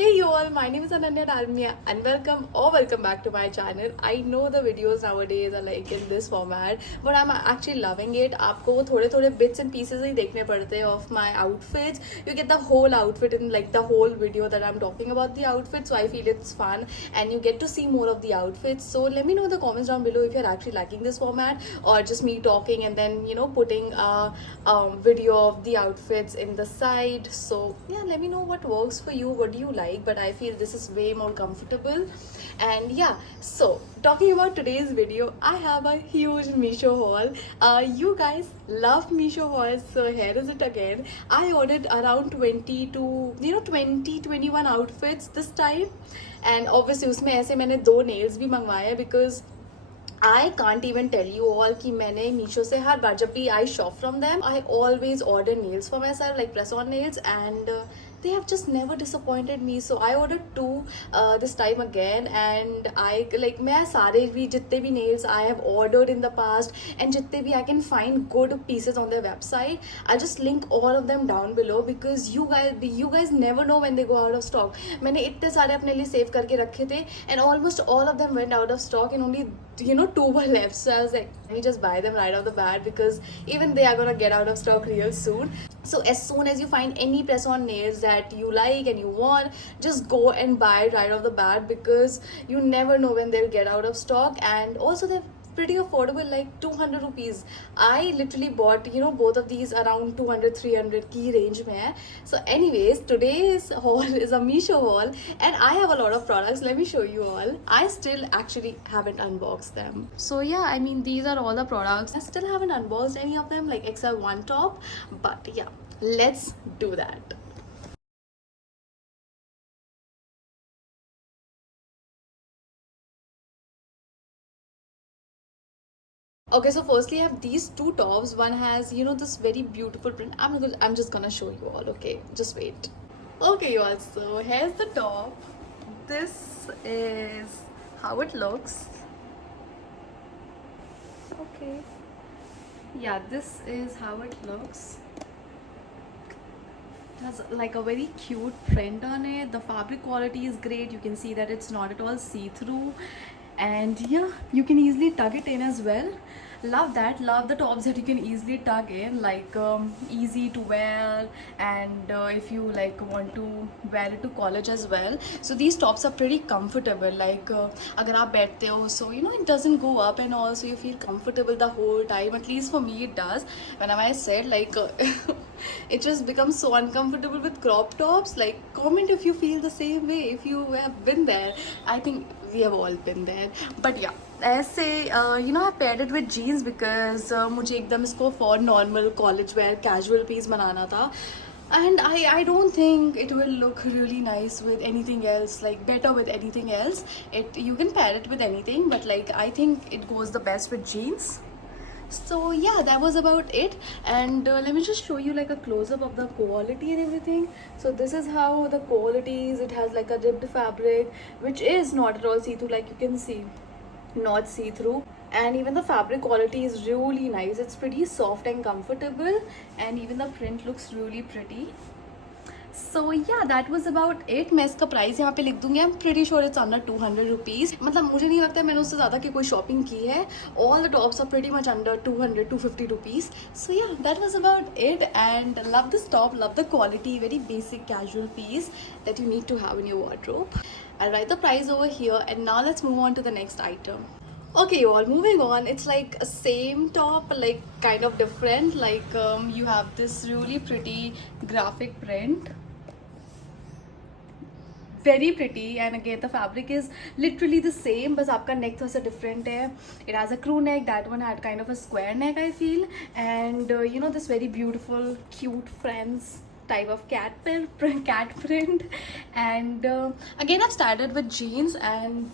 Hey you all, my name is Ananya Dalmia and welcome back to my channel. I know the videos nowadays are like in this format, but I'm actually loving it. आपको वो थोड़े bits and pieces ही देखने पड़ते हैं of my outfits. You get the whole outfit in like the whole video that I'm talking about the outfit, so I feel it's fun and you get to see more of the outfits. So let me know in the comments down below if you're actually liking this format or just me talking and then putting a video of the outfits in the side. So yeah, let me know what works for you, what do you like, but I feel this is way more comfortable. And yeah, so talking about today's video, I have a huge Meesho haul. You guys love Meesho hauls, so here is it again. I ordered around 20 to 21 outfits this time, and obviously उसमें ऐसे मैंने 2 nails भी मंगवाए because I can't even tell you all कि मैंने मीशो से हर बार जब भी I shop from them, I always order nails for myself, like press-on nails, and they have just never disappointed me. So I ordered 2 this time again, and I like मैं सारे भी जितने भी nails I have ordered in the past and जितने भी I can find good pieces on their website, I'll just link all of them down below because you guys never know when they go out of stock. मैंने इतने सारे अपने लिए save करके रखे थे and almost all of them went out of stock and only 2 were left. So I was like, let me just buy them right off the bat because even they are gonna get out of stock real soon. So as soon as you find any press-on nails that you like and you want, just go and buy it right off the bat because you never know when they'll get out of stock. And also they're pretty affordable, like 200 rupees. I literally bought both of these around 200-300 की range में है. So anyways, today's haul is a Meesho haul and I have a lot of products. Let me show you all. I still actually haven't unboxed them. So yeah, I mean these are all the products. I still haven't unboxed any of them, like except one top, but yeah, let's do that. Okay, so firstly I have these 2 tops. One has this very beautiful print. I'm just gonna show you all. Okay, just wait. Okay, you all, so here's the top. This is how it looks. Okay, yeah, this is how it looks. It has like a very cute print on it. The fabric quality is great. You can see that it's not at all see-through, and yeah, you can easily tuck it in as well. Love that. Love the tops that you can easily tuck in, like easy to wear, and if you like want to wear it to college as well. So these tops are pretty comfortable, like अगर आप बैठते हो, so it doesn't go up and all, so you feel comfortable the whole time. At least for me it does. Whenever I said like it just becomes so uncomfortable with crop tops. Like comment if you feel the same way, if you have been there. I think we have all been there. But yeah, ऐसे I paired it with jeans because मुझे एकदम इसको for normal college wear casual piece बनाना था. And I don't think it will look really nice with anything else, like better with anything else. You can pair it with anything, but like I think it goes the best with jeans. So yeah, that was about it, and let me just show you like a close-up of the quality and everything. So this is how the quality is. It has like a ribbed fabric which is not at all see-through, like you can see, not see-through, and even the fabric quality is really nice. It's pretty soft and comfortable, and even the print looks really pretty. So yeah, that was about it. मैं इसका price यहाँ पे लिख दूंगी. I'm pretty sure it's under 200 rupees. मतलब मुझे नहीं लगता मैंने उससे ज़्यादा की कोई शॉपिंग की है. All the tops are pretty much under 200-250 rupees. So yeah, that was about it, and love this top, love the quality, very basic casual piece that you need to have in your wardrobe. I'll write the price over here, and now let's move on to the next item. Okay, you all, moving on. It's like a same top, like kind of different. Like you have this really pretty graphic print, very pretty, and again the fabric is literally the same, but आपका neck थोड़ा सा different है. It has a crew neck. That one had kind of a square neck, I feel, and this very beautiful cute friends type of cat print. And again I've started with jeans, and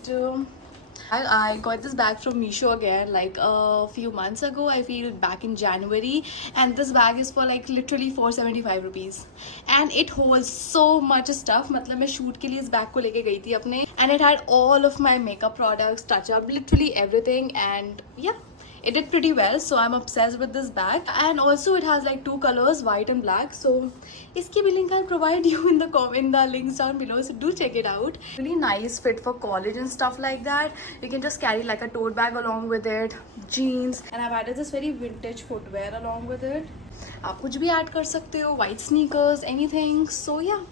I got this bag from Meesho again like a few months ago, I feel back in January, and this bag is for like literally 475 rupees, and it holds so much stuff. मतलब मैं shoot के लिए इस bag को लेके गई थी अपने, and it had all of my makeup products, touch up, literally everything, and yeah, it did pretty well, so I'm obsessed with this bag. And also it has like 2 colors, white and black, so iski bhi link I'll provide you in the links down below, so do check it out. Really nice fit for college and stuff like that. You can just carry like a tote bag along with it, jeans, and I've added this very vintage footwear along with it. आप कुछ भी add कर सकते हो, white sneakers, anything. So yeah,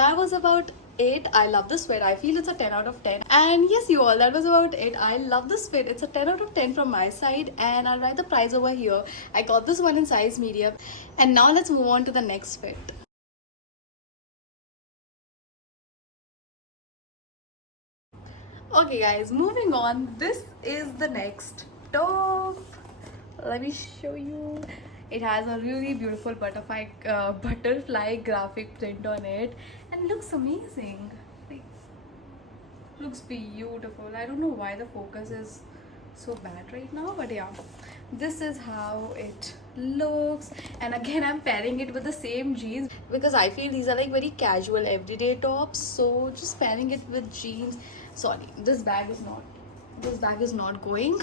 that was about it. I love this fit. I feel it's a 10 out of 10. And yes, you all, that was about it. I love this fit. It's a 10 out of 10 from my side. And I'll write the price over here. I got this one in size medium. And now let's move on to the next fit. Okay guys, moving on. This is the next top. Let me show you. It has a really beautiful butterfly graphic print on it, and looks amazing. Like, looks beautiful. I don't know why the focus is so bad right now, but yeah, this is how it looks. And again, I'm pairing it with the same jeans because I feel these are like very casual everyday tops, so just pairing it with jeans. Sorry, this bag is not going,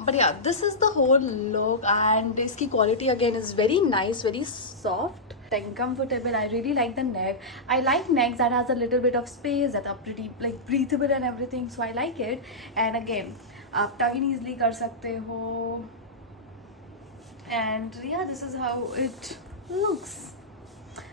but yeah, this is the whole look. And iski quality again is very nice, very soft and comfortable. I really like the neck. I like necks that has a little bit of space, that are pretty like breathable and everything, so I like it. And again, आप tuck in easily कर सकते हो. And yeah, this is how it looks.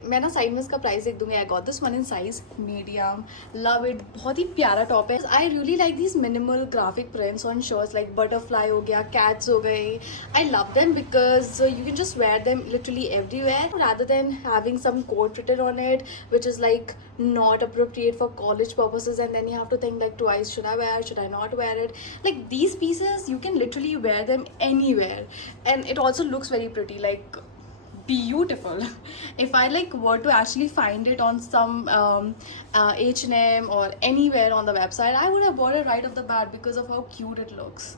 मैं ना side में इसका price देख दूंगी. I got this one in size medium. Love it. बहुत ही प्यारा टॉप है. I really like this minimal graphic prints on shirts, like butterfly हो गया, कैट्स हो गए. I love them because you can just wear them literally everywhere rather than having some quote written on it which is like not appropriate for college purposes, and then you have to think like twice, should I wear, should I not wear it. Like these pieces you can literally wear them anywhere, and it also looks very pretty, like beautiful. If I like were to actually find it on some H&M or anywhere on the website, I would have bought it right off the bat because of how cute it looks.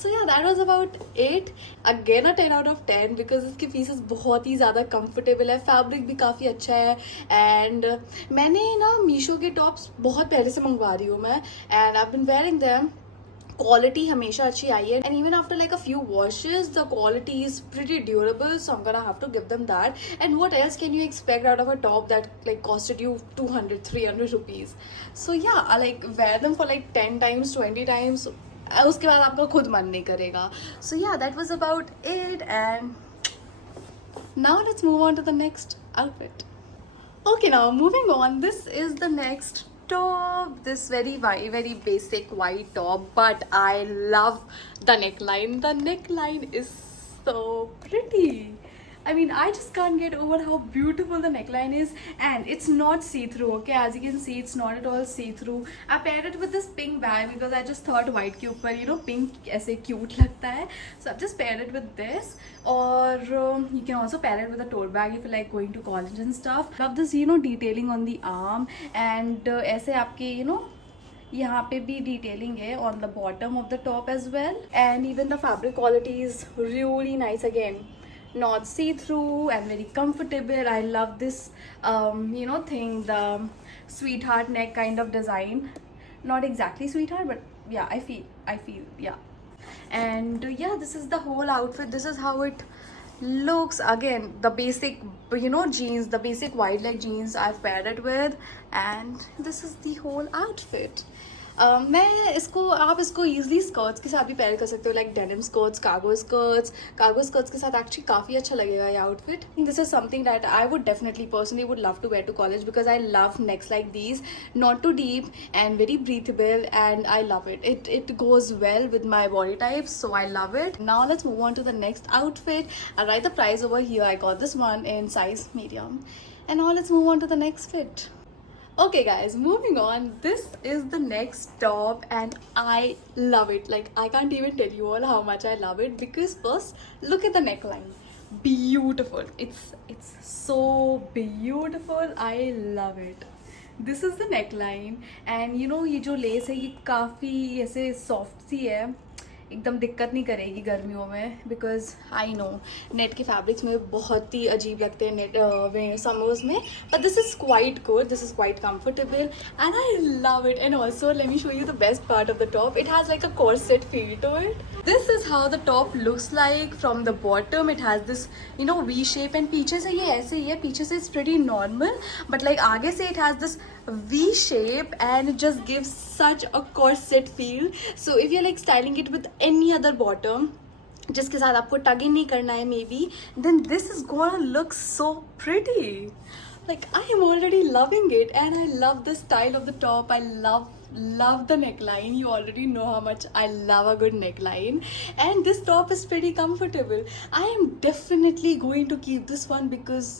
So yeah, that was about it. Again a 10 out of 10 because इसके pieces बहुत ही ज़्यादा comfortable है, fabric भी काफ़ी अच्छा है. And मैंने ना मीशो के tops बहुत पहले से मंगवा रही हूँ मैं, and I've been wearing them. Quality हमेशा अच्छी आई है, and even after like a few washes the quality is pretty durable, so I'm gonna have to give them that. And what else can you expect out of a top that like costed you 200-300 rupees? So yeah, I like wear them for like 10 times 20 times, उसके बाद आपका खुद मन नहीं करेगा. So yeah, that was about it, and now let's move on to the next outfit. Okay, now moving on, this is the next top. This very basic white top, but I love the neckline. The neckline is so pretty. I mean, I just can't get over how beautiful the neckline is, and it's not see-through. Okay, as you can see, it's not at all see-through. I paired it with this pink bag because I just thought white के ऊपर you know pink ऐसे cute लगता है, so I've just paired it with this. Or you can also pair it with a tote bag if you like going to college and stuff. Love this you know detailing on the arm, and ऐसे आपके you know यहाँ पे भी detailing है on the bottom of the top as well. And even the fabric quality is really nice again. Not see-through and very comfortable. I love this you know thing, the sweetheart neck kind of design. Not exactly sweetheart, but yeah, I feel yeah. And yeah, this is the whole outfit. This is how it looks. Again, the basic you know jeans, the basic wide leg jeans I've paired it with, and this is the whole outfit. मैं इसको आप इसको easily skirts के साथ भी pair कर सकते हो, like denim skirts, cargo skirts के साथ एक्चुअली काफ़ी अच्छा लगेगा ये outfit. This is something that I would definitely personally would love to wear to college because I love necks like these, not too deep and very breathable, and I love it. It goes well with my body type, so I love it. Now let's move on to the next outfit. I'll write the price over here. I got this one in size medium. And now let's move on to the next fit. Okay guys, moving on, this is the next top and I love it. Like I can't even tell you all how much I love it because first look at the neckline. Beautiful. It's so beautiful. I love it. This is the neckline, and you know ये जो lace है ये काफ़ी ऐसे soft सी है. एकदम दिक्कत नहीं करेगी गर्मियों में, बिकॉज आई नो नेट के फैब्रिक्स में बहुत ही अजीब लगते हैं नेट में समर्स में, but this is quite good, this is quite comfortable and I love it. And also let me show you the best part of the top, it has like a corset feel to it. This is how the top looks like from the bottom. It has this V shape and पीछे से ये ऐसे ही है, पीछे से it's pretty normal, but like आगे से it has this V shape and it just gives such a corset feel. So if you're like styling it with any other bottom जिसके साथ आपको टग इन नहीं करना है maybe, then this is gonna look so pretty. Like I am already loving it and I love the style of the top. I love the neckline. You already know how much I love a good neckline, and this top is pretty comfortable. I am definitely going to keep this one because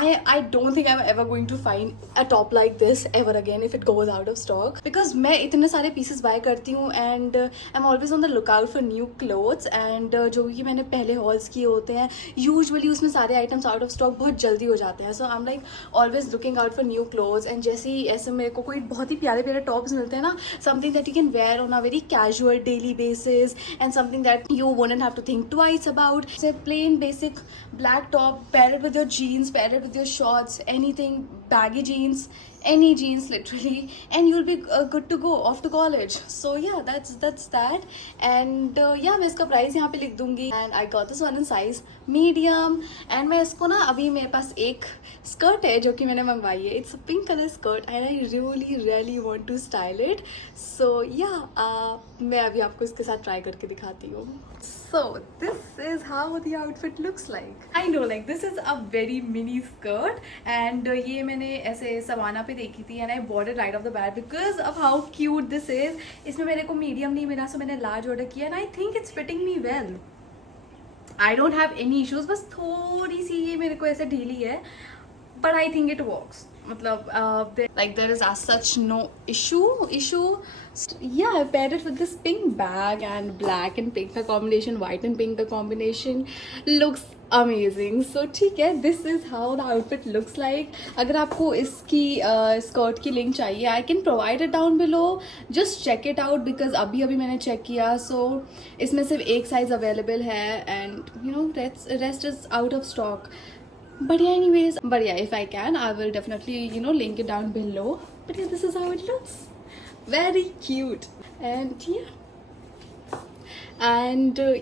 I don't think I'm ever going to find a top like this ever again if it goes out of stock, because मैं इतने सारे pieces buy करती हूँ and I'm always on the lookout for new clothes, and जो कि मैंने पहले hauls किए होते हैं usually उसमें सारे items out of stock बहुत जल्दी हो जाते हैं. So I'm like always looking out for new clothes, and जैसे ही ऐसे मेरे को कोई बहुत ही प्यारे प्यारे tops मिलते हैं ना, something that you can wear on a very casual daily basis and something that you wouldn't have to think twice about. So plain basic black top, pair it with your jeans, pair it with your shorts, anything, baggy jeans, any jeans literally, and you'll be good to go off to college. So yeah, that's that. And yeah, मैं इसका price यहाँ पे लिख दूंगी. And I got this one in size medium, and मैं इसको ना अभी मेरे पास एक स्कर्ट है जो कि मैंने मंगवाई है. It's a pink color skirt and I really want to style it. So yeah, मैं अभी आपको इसके साथ ट्राई करके दिखाती हूँ. So this is how the outfit looks like. I know, like this is a very mini skirt, and ये मैंने ऐसे सवाना पे देखी थी, and I bought it right off the bat because of how cute this is. इसमें मेरे को medium नहीं मिला, so मैंने large order किया, and I think it's fitting me well. I don't have any issues, बस थोड़ी सी ये मेरे को ऐसे ढीली है, but I think it works. मतलब like there is as such no issue. Yeah, I paired it with this pink bag, and black and pink का combination, white and pink का combination looks amazing. So ठीक है, this is how the outfit looks like. अगर आपको इसकी skirt की link चाहिए, I can provide it down below. Just check it out because अभी मैंने चेक किया, so इसमें सिर्फ एक साइज अवेलेबल है, and you know rest is out of stock. But yeah, if I can, I will definitely link it down below. But yeah, this is how it looks. Very cute. And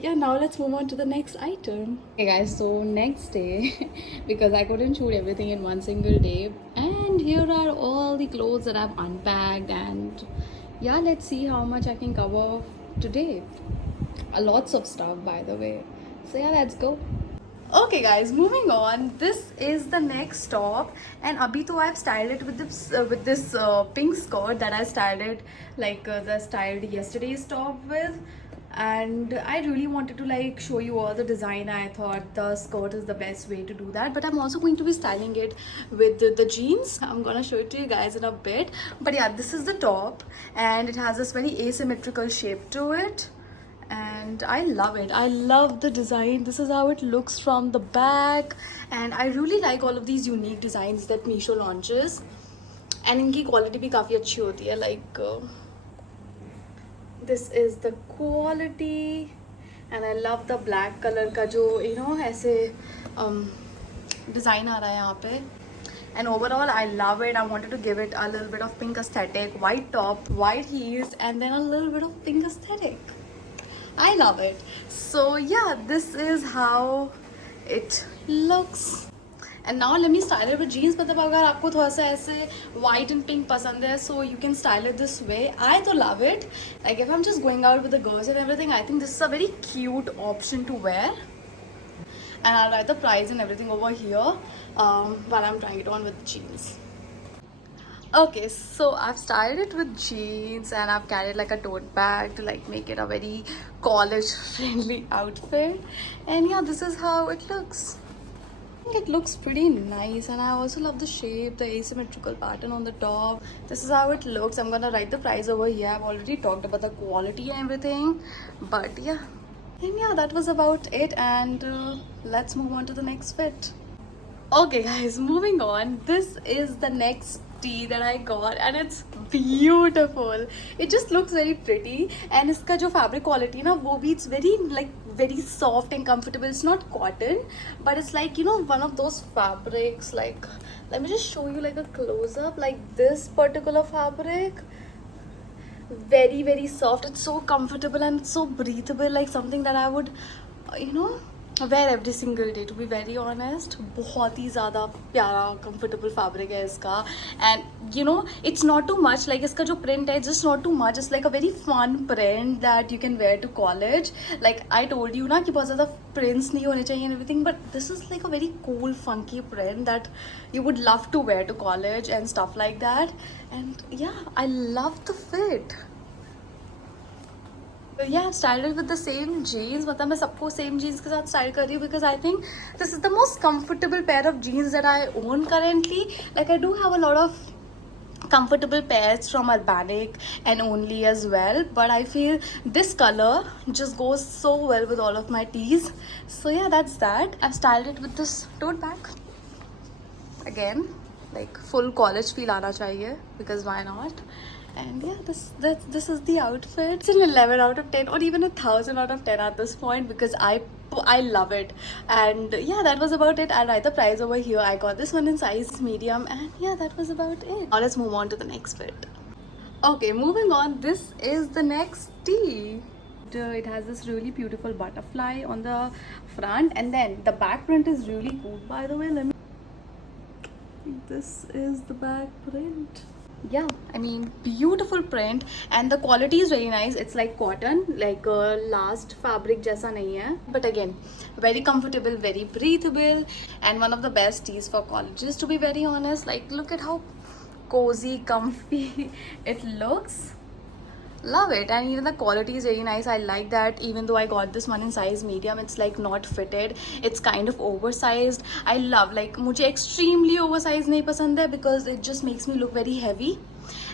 yeah, now let's move on to the next item. Okay guys, so next day because I couldn't shoot everything in one single day, and here are all the clothes that I've unpacked, and yeah, let's see how much I can cover today. Lots of stuff, by the way. So yeah, let's go. Okay guys, moving on. This is the next top, and abhi to I've styled it with this pink skirt that I styled it like styled yesterday's top with, and I really wanted to like show you all the design. I thought the skirt is the best way to do that, but I'm also going to be styling it with the jeans. I'm gonna show it to you guys in a bit, but yeah, this is the top, and it has this very asymmetrical shape to it. And I love it. I love the design. This is how it looks from the back, and I really like all of these unique designs that Meesho launches, and इनकी quality भी काफ़ी अच्छी होती है. Like this is the quality, and I love the black color का जो ऐसे design आ रहा है यहाँ पे. And overall, I love it. I wanted to give it a little bit of pink aesthetic. White top, white heels, and then a little bit of pink aesthetic. I love it. So yeah, this is how it looks. And now let me style it with jeans. मतलब अगर आपको थोड़ा सा ऐसे white and pink पसंद है, so you can style it this way. I तो love it. Like if I'm just going out with the girls and everything, I think this is a very cute option to wear. And I'll write the price and everything over here while I'm trying it on with jeans. Okay, so I've styled it with jeans, and I've carried like a tote bag to like make it a very college friendly outfit. And yeah, this is how it looks. I think it looks pretty nice, and I also love the shape, the asymmetrical pattern on the top. This is how it looks. I'm gonna write the price over here. I've already talked about the quality and everything, but yeah. And yeah, that was about it, and let's move on to the next fit. Okay guys, moving on. This is the next tee that I got and it's beautiful. It just looks very pretty and इसका जो fabric quality ना वो भी it's very like very soft and comfortable. It's not cotton but it's like, you know, one of those fabrics, like let me just show you like a close up, like this particular fabric, very very soft. It's so comfortable and it's so breathable, like something that I would, you know, wear every single day, to be very honest. बहुत ही ज़्यादा प्यारा comfortable fabric है इसका and you know it's not too much, like इसका जो print है just not too much. It's like a very fun print that you can wear to college. Like I told you ना कि बहुत ज़्यादा prints नहीं होने चाहिए and everything, but this is like a very cool funky print that you would love to wear to college and stuff like that. And yeah, I love the fit. Yeah, I've started with the same jeans. मतलब मैं सबको same jeans के साथ style कर रही हूँ because I think this is the most comfortable pair of jeans that I own currently. Like I do have a lot of comfortable pairs from Urbanic and Only as well, but I feel this color just goes so well with all of my tees. So yeah, that's that. I've styled it with this tote bag. Again, like full college feel आना चाहिए because why not? And yeah, this is the outfit. It's an 11 out of 10 or even 1,000 out of 10 at this point because I love it. And yeah, that was about it. I'll write the price over here. I got this one in size medium and yeah, that was about it. Now let's move on to the next fit. Okay, moving on. This is the next tee. It has this really beautiful butterfly on the front and then the back print is really cool. By the way, this is the back print. Yeah, I mean beautiful print and the quality is very nice. It's like cotton, like last fabric jaisa nahi hai, but again very comfortable, very breathable and one of the best tees for colleges, to be very honest. Like look at how cozy, comfy it looks. Love it. And even the quality is very nice. I like that even though I got this one in size medium, it's like not fitted, it's kind of oversized. I love, like मुझे extremely oversized नहीं पसंद है because it just makes me look very heavy.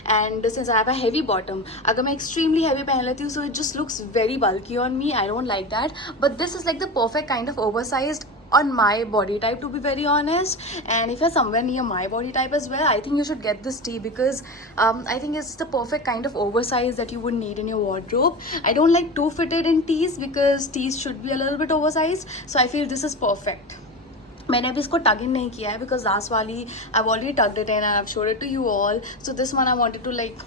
And since I have a heavy bottom, अगर मैं extremely heavy पहन लेती हूँ, so it just looks very bulky on me. I don't like that. But this is like the perfect kind of oversized on my body type, to be very honest. And if you're somewhere near my body type as well, I think you should get this tee because I think it's the perfect kind of oversize that you would need in your wardrobe. I don't like too fitted in tees because tees should be a little bit oversized, so I feel this is perfect. मैंने अभी इसको टग इन नहीं किया है because last वाली I've already tugged it in and I've showed it to you all. So this one I wanted to, like,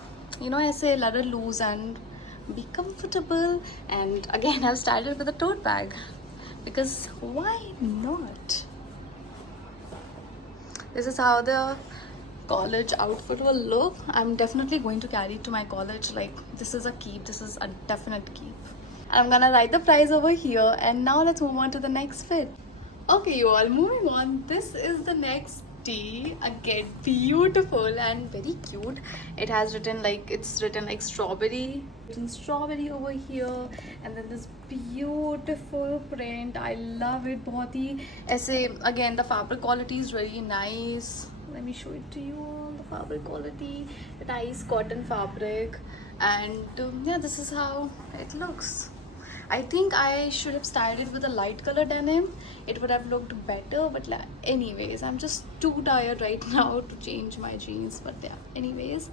you know, ऐसे let it loose and be comfortable. And again I've styled it with a tote bag because why not? This is how the college outfit will look. I'm definitely going to carry it to my college. Like this is a keep, this is a definite keep. And I'm gonna write the price over here. And now let's move on to the next fit. Okay, you all, moving on. This is the next tee. Again, beautiful and very cute. It has written like, it's written like strawberry. Written strawberry over here, and then this beautiful print. I love it. बहुत ही ऐसे, again the fabric quality is very nice. Let me show it to you all. The fabric quality, nice cotton fabric, and yeah, this is how it looks. I think I should have styled it with a light color denim. It would have looked better, but anyways, I'm just too tired right now to change my jeans. But yeah, anyways,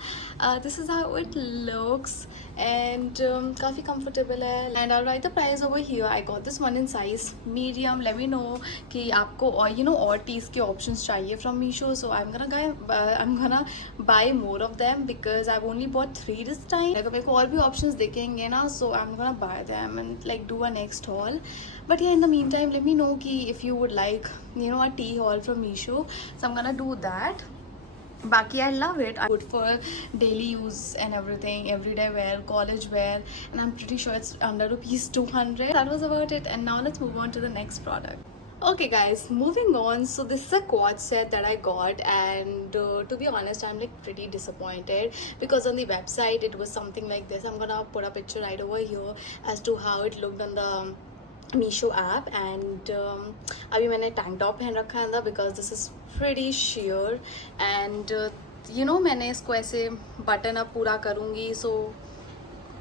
this is how it looks and काफ़ी comfortable है. And I'll write the price over here. I got this one in size medium. Let me know कि आपको और, you know, और tees के options चाहिए from Meesho. So I'm gonna buy more of them because I've only bought 3 this time. अगर मेरे को और भी options दिखेंगे ना, so I'm gonna buy them and like do a next haul. But yeah, in the meantime, let me know ki if you would like, you know, a tee haul from Meesho. So I'm gonna do that. Baki, I love it. Good for daily use and everything, everyday wear, college wear, and I'm pretty sure it's under ₹200. That was about it. And now let's move on to the next product. Okay guys, moving on. So this is a quad set that I got, and to be honest, I'm like pretty disappointed because on the website it was something like this. I'm gonna put a picture right over here as to how it looked on the Meesho app. And अभी मैंने tank top पहन रखा है because this is pretty sheer, and you know मैंने इसको ऐसे button up पूरा करूँगी, so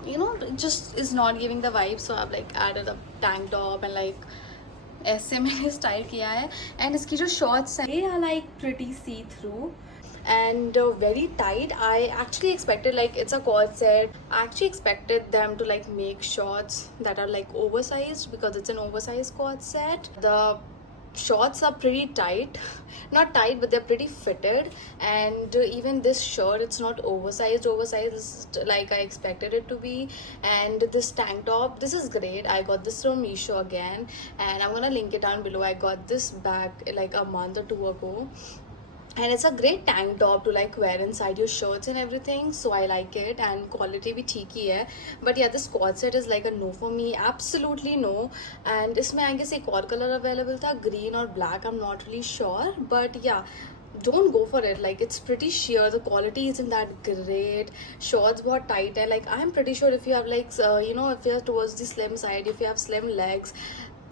you know it just is not giving the vibe. So I've like added a tank top and like ऐसे मैंने स्टाइल किया है. एंड इसकी जो शॉर्ट्स हैं ये are like pretty see through, and very tight. I actually expected, like, it's a cord set. I actually expected them to like make shorts that are like oversized because it's an oversized cord set. The shorts are pretty tight, not tight, but they're pretty fitted. And even this shirt, it's not oversized like I expected it to be. And this tank top, this is great. I got this from Meesho again, and I'm gonna link it down below. I got this back like a month or two ago, and it's a great tank top to like wear inside your shirts and everything, so I like it. And quality bhi theek hi hai. But yeah, this cord set is like a no for me, absolutely no. And isme I guess ek aur color available tha, green or black, I'm not really sure. But yeah, don't go for it. Like, it's pretty sheer, the quality isn't that great. Shorts बहुत tight है. Like, I'm pretty sure if you have like if you're towards the slim side, if you have slim legs,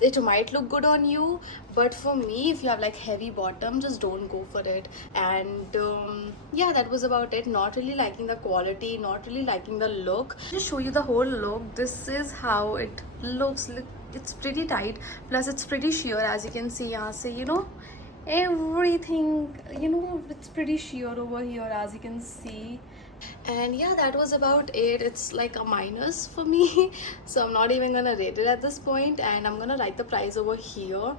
it might look good on you. But for me, if you have like heavy bottom, just don't go for it. And yeah, that was about it. Not really liking the quality, not really liking the look. Just show you the whole look. This is how it looks. Look, it's pretty tight, plus it's pretty sheer, as you can see यहाँ से, everything, it's pretty sheer over here, as you can see. And yeah, that was about it. It's like a minus for me so I'm not even gonna rate it at this point, and I'm gonna write the price over here.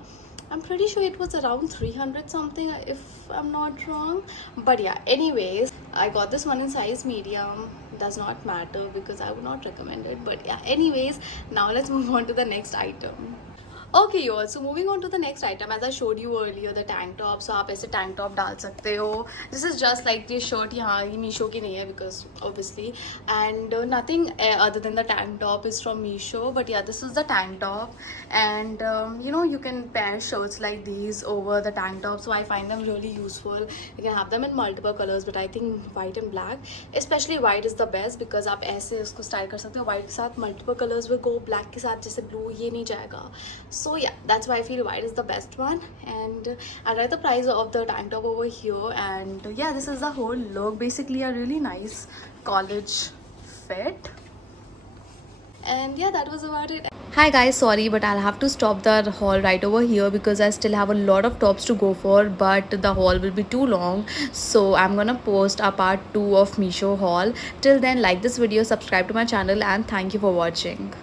I'm pretty sure it was around 300 something, if I'm not wrong. But yeah, anyways, I got this one in size medium. Does not matter because I would not recommend it. But yeah, anyways, now let's move on to the next item. Okay y'all, so moving on to the next item, as I showed you earlier, the tank top. So आप ऐसे tank top डाल सकते हो. This is just like this shirt, यहाँ ये Meesho की नहीं है because obviously, and nothing other than the tank top is from Meesho. But yeah, this is the tank top, and you can pair shirts like these over the tank top. So I find them really useful. You can have them in multiple colors, but I think white and black, especially white is the best because आप ऐसे उसको style कर सकते हो. White के साथ multiple colors will go, black के साथ जैसे blue ये नहीं जाएगा. So yeah, that's why I feel white is the best one. And I'll write the price of the tank top over here. And yeah, this is the whole look. Basically a really nice college fit. And yeah, that was about it. Hi guys, sorry, but I'll have to stop the haul right over here because I still have a lot of tops to go for, but the haul will be too long. So I'm gonna post a part 2 of Meesho haul. Till then, like this video, subscribe to my channel, and thank you for watching.